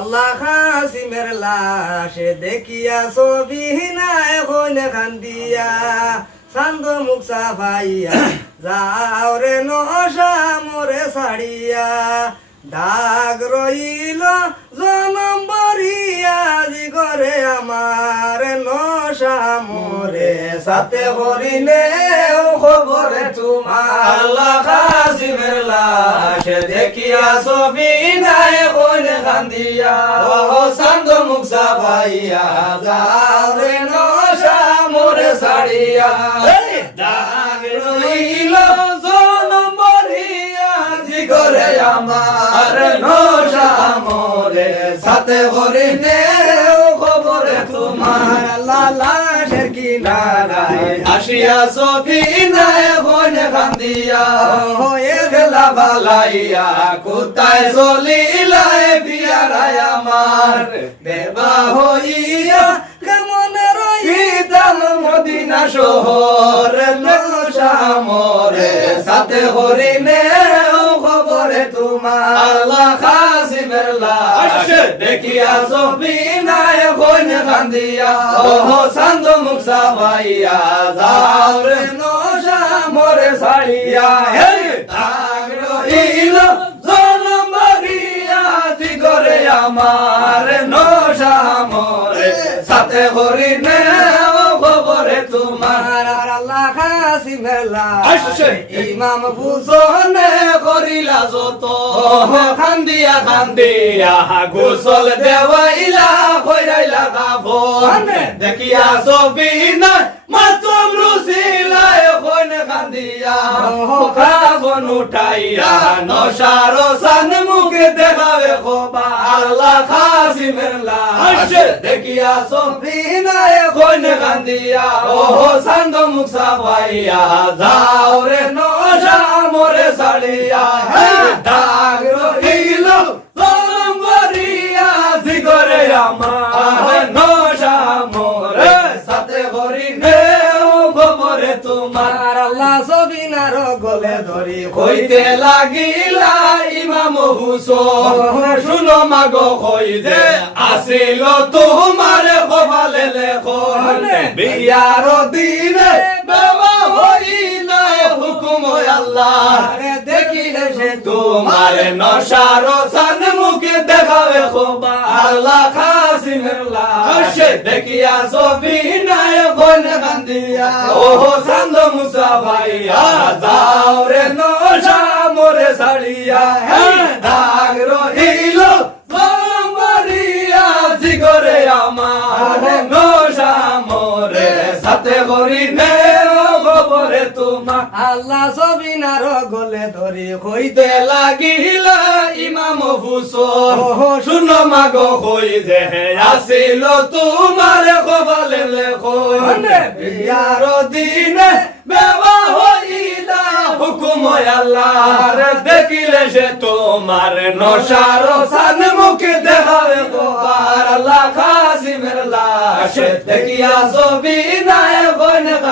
আল্লাহ কাসিমের লাশে দেখিয়া ছবি নাই হইনে খান্দিয়া চান্দ মুখ সাফাইয়া যাও রে নশা মোরে ছাড়িয়া। দাগ রইল জনম বরিয়া জি করে আমার নশা মোরে। সাথে হরিনে খবরে তোমার। আল্লাহ কাসিমের লাশ দেখিয়া ছবি কইলে কান্দিয়া ও সান্দ মুখ সাফাইয়া যাও রে নশা মোরে ছাড়িয়া। দাগ রইল জনম বরিয়া জি করে আমার নশা মোরে। সাথে হরিনে খবরে তোমার লাশের কিনারায়। আসিয়া সফি নাই বনে কান্দিয়া হয়ে খেলা বালাইয়া কোথায় চলিলাই বিয়ারায় আমার বেবা হইয়া কেমন ইতাম মদিনা শহর নশা মরে সাথে হরিণে খবরে তোমার আল্লাহ কাসিমের লাশ দেখিয়া সফি নাই বনে কান্দিয়া ও সান্দ মুখ সাবাইয়া যাও রে নশা মরে ছাড়িয়া হে তাগ রইল জনম মারিয়া জি করে আমার নশা মরে। সাথে হরিণে খবরে তোমার। আল্লাহ কাসিমের আসছে। ইমাম ফুসো করিলা যত। খান্দিয়া খান্দিয়া গোসল দেওয়াইলা কইরাইলা গাবন দেখিয়া ছবি না মাতম খান্দিয়া খাবন উঠাইয়া নশার সান মুখে দেখাবে খোবা আল্লাহ খাসিমের লাশ। দেখিয়া ছবি না কোন খান্দিয়া ও সান্দ মুখ সাফাইয়া যাও রে নশা মোরে সাড়িয়া দাগ কইতে লাগিলা ইমাম হুসন। শুনো মাগ হইতে আসিল তোমার কপালে লেখন। বিয়ার দিনে বাবা হই না হুকুম আল্লাহ। দেখিলে সে তোমার নশার সান খাসিমের লাশ। দেখিয়া সবি নাই কান্দিয়া। ও সান্দ মুসা ভাইয়া, যাও রে নশা মোরে ছাড়িয়া। দাগ রহিল জনম জিগরে আমার। নশা মোরে সাথে করি নে খবরে তোমার। আল্লাহ সবিনার গলে ধরি হইতে লাগিলা ইমাম হুসন। শুনো মাগো হই যে আসিল তোমার কপালে লেখন। বিয়ার দিনে বেবা হইলা হুকুম আল্লাহর দেখিলে সে তোমার নশার সান মুখে দেখাবে গোবার আল্লাহ খাসিমের লাশ। দেখিয়া ছবি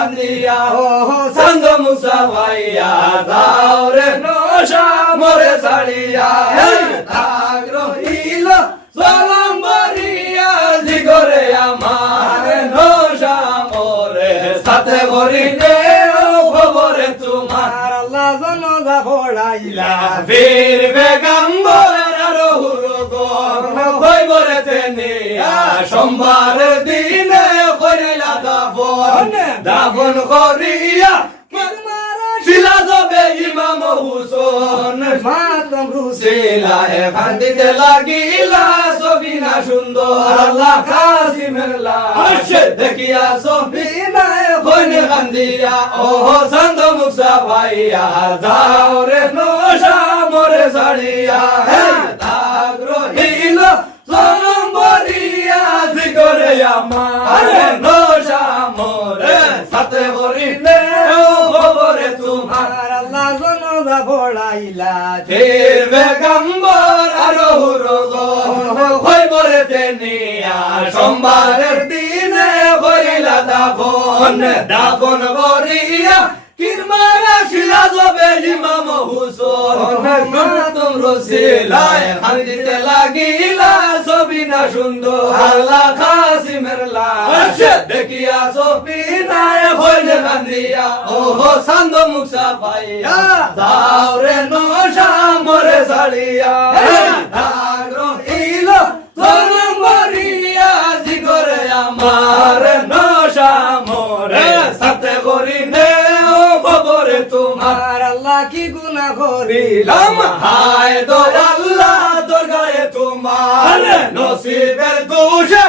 নাই বন কান্দিয়া ও সঙ্গ মুসা ভাইয়া দাও রে নশা মরে ছাড়িয়া দাগ রহিল সলাম বরিয়া জিগরে আমার নশা মরে সাথে করিলে খবরে তোমার আর আল্লাহ জনজা ফড়াইলা বীর বেগম্বরের আরও হুরগন কইবরে তেনিয়া সোমবার দিনে করিলা দাফন করিয়া শিলা যাবে ইমাম হুসন মাতম রুসে শিলায় কান্দিতে লাগিলা সবিনা সুন্দর আল্লাহ কাসিমের লাশ দেখিয়া সবিনায় কইনে কান্দিয়া ও সন্দ মুসা ভাইয়া যাও রে নশা মরে ছাড়িয়া দাগ রহিল জনম জিগরে আমার। নশা মরে। সাথে করিলে খবরে তোমার। আল্লাহ জনজা ফড়াইলা ফের বেগম্বর আরও হুরগন হই বরে তেনিয়া সোমবারের দিনে করিলা দাফন। দাফন করিয়া যাবে ইমাম হুসন মাতুম রসিলায় খান্দিতে লাগিলা সুন্দর। আল্লাহ কাসিমের লাশ। দেখিয়া সপিনায় হইলে কান্দিয়া। ওহো সান্দ মুখা পাইয়া নশা মরে সালিয়া দিলাম। হায় দো আল্লাহ তোর গায়ে তোমার নসিবের দোষে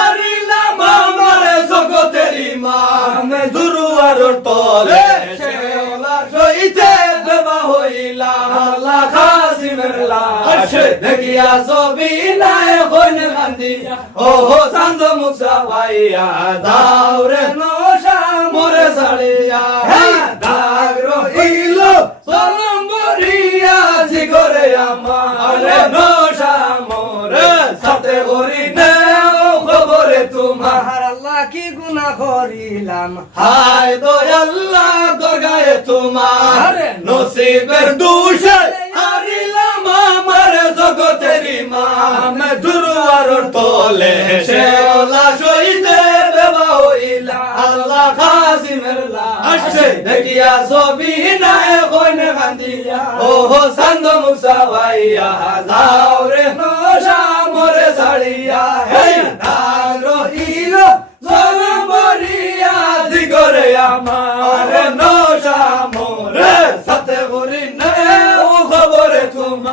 আরিলাম আমার জগতের ইমাম দুরুয়ার তলে সইতে দেবা হইলাম। আল্লাহ কাসিমের লাশ। দেখিয়া ছবি নাই হইন কান্দিয়া ও হো সান্দ মুসা ভাইয়া দাওরে নশা মরে সালিয়া কি গুনা করিলাম? হায় দয়াল্লাহ তোর গায়ে তোমার নসিবের দুষে হারিলাম আমার জগতের ইমাম। দুরুয়ার তলে শেওলা সইতে বেবা হইলা আল্লাহ কাসিমের লাশ। দেখিয়া ছবি নাই কইনে কান্দিয়া। ও হো সান্দ মুসা ভাইয়া যাও রে